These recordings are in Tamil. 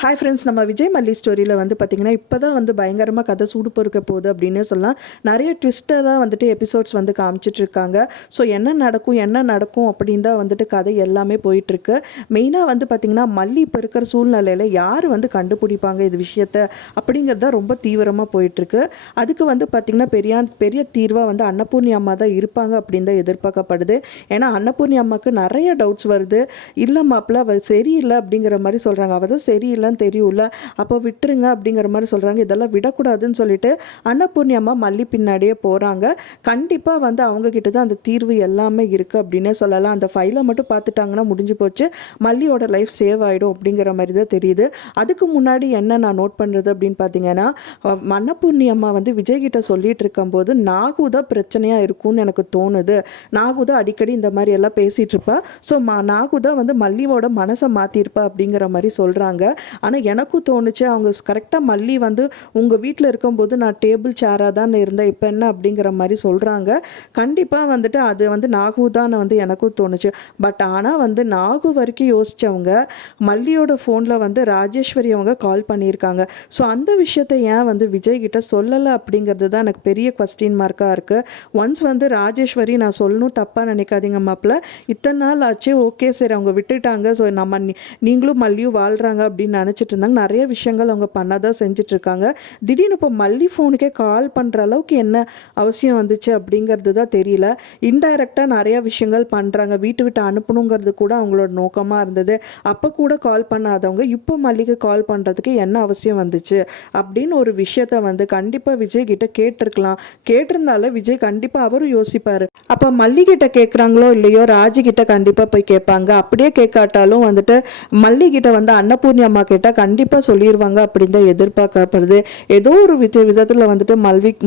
ஹாய் ஃப்ரெண்ட்ஸ், நம்ம விஜய் மல்லி ஸ்டோரியில் வந்து பார்த்திங்கன்னா இப்போ தான் வந்து பயங்கரமாக கதை சூடு பொறுக்க போகுது அப்படின்னு சொல்லலாம். நிறைய ட்விஸ்ட்டாக தான் வந்துட்டு எபிசோட்ஸ் வந்து காமிச்சிட்ருக்காங்க. ஸோ என்ன நடக்கும் அப்படின்னு தான் வந்துட்டு கதை எல்லாமே போயிட்டுருக்கு. மெயினாக வந்து பார்த்திங்கன்னா மல்லி இப்போ இருக்கிற சூழ்நிலையில் யார் வந்து கண்டுபிடிப்பாங்க இது விஷயத்த அப்படிங்கிறது தான் ரொம்ப தீவிரமாக போயிட்டுருக்கு. அதுக்கு வந்து பார்த்திங்கன்னா பெரிய தீர்வாக வந்து அன்னபூர்ணி அம்மா தான் இருப்பாங்க அப்படின்னு தான் எதிர்பார்க்கப்படுது. ஏன்னா அன்னபூர்ணி அம்மாவுக்கு நிறைய டவுட்ஸ் வருது. இல்லை மாப்பிள்ள அவள் சரியில்லை அப்படிங்கிற மாதிரி சொல்கிறாங்க. அவள் தான் சரியில்லை தெரியும்ல, அப்போ விட்டுருங்க அப்படிங்கிற மாதிரி சொல்கிறாங்க. இதெல்லாம் விடக்கூடாதுன்னு சொல்லிட்டு அன்னபூர்ணி அம்மா மல்லி பின்னாடியே போகிறாங்க. கண்டிப்பாக வந்து அவங்கக்கிட்ட தான் அந்த தீர்வு எல்லாமே இருக்குது அப்படின்னே சொல்லலாம். அந்த ஃபைலை மட்டும் பார்த்துட்டாங்கன்னா முடிஞ்சு போச்சு, மல்லியோட லைஃப் சேவ் ஆகிடும் அப்படிங்கிற மாதிரி தான் தெரியுது. அதுக்கு முன்னாடி என்ன நான் நோட் பண்ணுறது அப்படின்னு பார்த்தீங்கன்னா, அன்னபூர்ணி அம்மா வந்து விஜய்கிட்ட சொல்லிட்டு இருக்கும்போது நாகு தான் பிரச்சனையாக இருக்கும்னு எனக்கு தோணுது. நாகு தான் அடிக்கடி இந்த மாதிரி எல்லாம் பேசிகிட்டு இருப்பா. ஸோ நாகு தான் வந்து மல்லியோட மனசை மாற்றிருப்பா அப்படிங்கிற மாதிரி சொல்கிறாங்க. ஆனால் எனக்கும் தோணுச்சு, அவங்க கரெக்டாக மல்லி வந்து உங்கள் வீட்டில் இருக்கும்போது நான் டேபிள் சேராக தான் இருந்தேன், இப்போ என்ன அப்படிங்கிற மாதிரி சொல்கிறாங்க. கண்டிப்பாக வந்துட்டு அது வந்து நாகு தான் வந்து எனக்கும் தோணுச்சு. பட் ஆனால் வந்து நாகு வரைக்கும் யோசித்தவங்க மல்லியோட ஃபோனில் வந்து ராஜேஸ்வரி அவங்க கால் பண்ணியிருக்காங்க. ஸோ அந்த விஷயத்தை ஏன் வந்து விஜய் கிட்ட சொல்லலை அப்படிங்கிறது தான் எனக்கு பெரிய கொஸ்டின் மார்க்காக இருக்குது. ஒன்ஸ் வந்து ராஜேஸ்வரி நான் சொல்லணும், தப்பாக நினைக்காதீங்க மாப்பிள்ள, இத்தனை நாள் ஆச்சு, ஓகே சரி அவங்க விட்டுட்டாங்க, ஸோ நம்ம நீங்களும் மல்லியும் வாழ்கிறாங்க அப்படின்னு நினச்சிட்டு இருந்தாங்க. நிறைய விஷயங்கள் அவங்க பண்ணாதான் செஞ்சிட்ருக்காங்க. திடீர்னு இப்போ மல்லி ஃபோனுக்கே கால் பண்ணுற அளவுக்கு என்ன அவசியம் வந்துச்சு அப்படிங்கிறது தான் தெரியல. இன்டைரக்டாக நிறைய விஷயங்கள் பண்ணுறாங்க. வீட்டு விட்டு அனுப்பணுங்கிறது கூட அவங்களோட நோக்கமாக இருந்தது. அப்போ கூட கால் பண்ணாதவங்க இப்போ மல்லிக்கு கால் பண்ணுறதுக்கு என்ன அவசியம் வந்துச்சு அப்படின்னு ஒரு விஷயத்த வந்து கண்டிப்பாக விஜய் கிட்ட கேட்டிருக்கலாம். கேட்டிருந்தாலும் விஜய் கண்டிப்பாக அவரும் யோசிப்பார். அப்போ மல்லி கிட்ட கேட்குறாங்களோ இல்லையோ ராஜி கிட்ட கண்டிப்பாக போய் கேட்பாங்க. அப்படியே கேட்காட்டாலும் வந்துட்டு மல்லி கிட்ட வந்து அன்னபூர்ணி அம்மா கேட்டால் கண்டிப்பாக சொல்லிடுவாங்க அப்படின்னு தான் எதிர்பார்க்கப்படுது. ஏதோ ஒரு விதத்தில் வந்துட்டு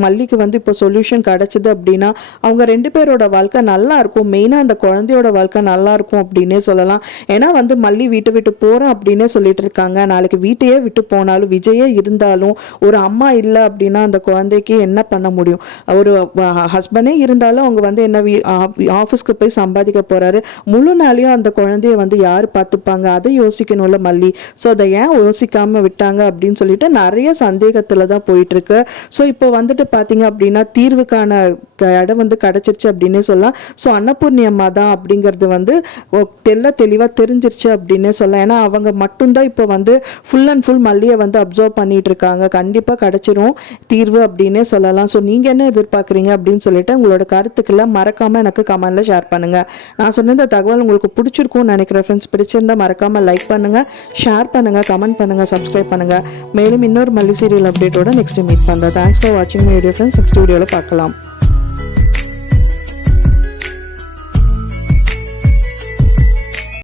மல்லிக்கு வந்து இப்போ சொல்யூஷன் கிடச்சிது அப்படின்னா அவங்க ரெண்டு பேரோட வாழ்க்கை நல்லா இருக்கும். மெயினாக அந்த குழந்தையோட வாழ்க்கை நல்லா இருக்கும் அப்படின்னே சொல்லலாம். ஏன்னா வந்து மல்லி வீட்டை விட்டு போகிறேன் அப்படின்னே சொல்லிட்டு இருக்காங்க. நாளைக்கு வீட்டையே விட்டு போனாலும் விஜயே இருந்தாலும் ஒரு அம்மா இல்லை அப்படின்னா அந்த குழந்தைக்கு என்ன பண்ண முடியும்? ஒரு ஹஸ்பண்டே இருந்தாலும் அவங்க வந்து என்ன ஆஃபீஸ்க்கு போய் சம்பாதிக்க போகிறாரு, முழு நாளையும் அந்த குழந்தைய வந்து யார் பார்த்துப்பாங்க? அதை யோசிக்கணும்ல மல்லி. ஸோ அதை ஏன் யோசிக்காமல் விட்டாங்க அப்படின்னு சொல்லிட்டு நிறைய சந்தேகத்தில் தான் போயிட்டுருக்கு. ஸோ இப்போ வந்துட்டு பார்த்தீங்க அப்படின்னா தீர்வுக்கான இடம் வந்து கிடச்சிருச்சு அப்படின்னே சொல்லலாம். ஸோ அன்னபூர்ணி அம்மா தான் அப்படிங்கிறது வந்து தெளிவாக தெரிஞ்சிருச்சு அப்படின்னே சொல்லலாம். ஏன்னா அவங்க மட்டும்தான் இப்போ வந்து ஃபுல் அண்ட் ஃபுல் மல்லியை வந்து அப்சர்வ் பண்ணிட்டு இருக்காங்க. கண்டிப்பாக கிடச்சிரும் தீர்வு அப்படின்னே சொல்லலாம். ஸோ நீங்கள் என்ன எதிர்பார்க்குறீங்க அப்படின்னு சொல்லிட்டு உங்களோட கருத்துக்கெல்லாம் மறக்காமல் எனக்கு கமெண்ட்டில் ஷேர் பண்ணுங்கள். நான் சொன்ன இந்த தகவல் உங்களுக்கு பிடிச்சிருக்கும்னு நினைக்கிறேன் ஃப்ரெண்ட்ஸ். பிடிச்சிருந்தா மறக்காமல் லைக் பண்ணுங்கள், ஷேர் பண்ணுங்கள், கமெண்ட் பண்ணுங்கள், சப்ஸ்கிரைப் பண்ணுங்கள். மேலும் இன்னொரு மல்லி சீரியல் அப்டேட்டோட நெக்ஸ்ட் மீட் பண்ணுறேன். தேங்க்ஸ் ஃபார் வாட்சிங் மை வீடியோ ஃப்ரெண்ட்ஸ். நெக்ஸ்ட் வீடியோவில் பார்க்கலாம்.